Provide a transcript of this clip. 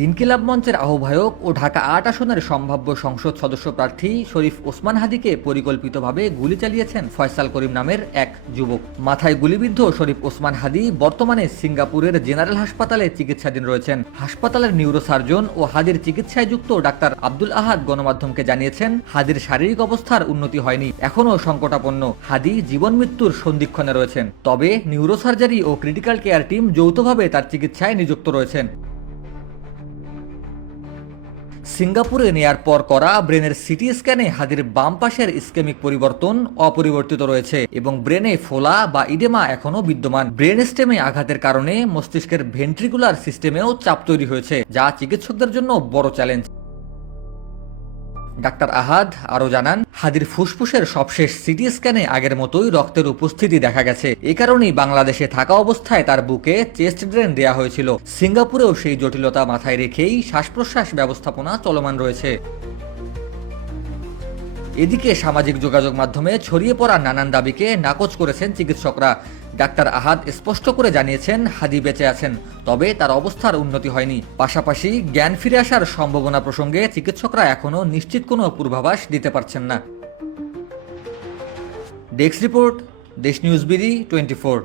ইনকিলাব মঞ্চের আহ্বায়ক ও ঢাকা ৮ আসনের সম্ভাব্য সংসদ সদস্য প্রার্থী শরীফ ওসমান হাদিকে পরিকল্পিতভাবে গুলি চালিয়েছেন ফয়সাল করিম নামের এক যুবক। মাথায় গুলিবিদ্ধ শরীফ ওসমান হাদি বর্তমানে সিঙ্গাপুরের জেনারেল হাসপাতালে চিকিৎসাধীন রয়েছেন। হাসপাতালের নিউরোসার্জন ও হাদির চিকিৎসায় যুক্ত ডাক্তার আব্দুল আহাদ গণমাধ্যমকে জানিয়েছেন, হাদির শারীরিক অবস্থার উন্নতি হয়নি, এখনও সংকটাপন্ন। হাদি জীবন মৃত্যুর সন্ধিক্ষণে রয়েছেন, তবে নিউরোসার্জারি ও ক্রিটিক্যাল কেয়ার টিম যৌথভাবে তার চিকিৎসায় নিযুক্ত রয়েছেন। সিঙ্গাপুরে নেয়ার পর করা ব্রেনের সিটি স্ক্যানে হাদির বাম পাশের ইসকেমিক পরিবর্তন অপরিবর্তিত রয়েছে এবং ব্রেনে ফোলা বা ইডেমা এখনও বিদ্যমান। ব্রেন স্টেমে আঘাতের কারণে মস্তিষ্কের ভেন্ট্রিকুলার সিস্টেমেও চাপ তৈরি হয়েছে, যা চিকিৎসকদের জন্য বড় চ্যালেঞ্জ। ডাক্তার আহাদ আরও জানান, হাদির ফুসফুসের সবশেষ সিটি স্ক্যানে আগের মতোই রক্তের উপস্থিতি দেখা গেছে। এ কারণেই বাংলাদেশে থাকা অবস্থায় তার বুকে চেস্ট ড্রেন দেয়া হয়েছিল। সিঙ্গাপুরেও সেই জটিলতা মাথায় রেখেই শ্বাস প্রশ্বাস ব্যবস্থাপনা চলমান রয়েছে। এদিকে সামাজিক যোগাযোগ মাধ্যমে ছড়িয়ে পড়া নানান দাবিকে নাকচ করেছেন চিকিৎসকরা। ডাক্তার আহাদ স্পষ্ট করে জানিয়েছেন, হাদি বেঁচে আছেন, তবে তার অবস্থার উন্নতি হয়নি। পাশাপাশি জ্ঞান ফিরে আসার সম্ভাবনা প্রসঙ্গে চিকিৎসকরা এখনও নিশ্চিত কোনো পূর্বাভাস দিতে পারছেন না। ডেস্ক রিপোর্ট, দেশ নিউজ বিডি 24।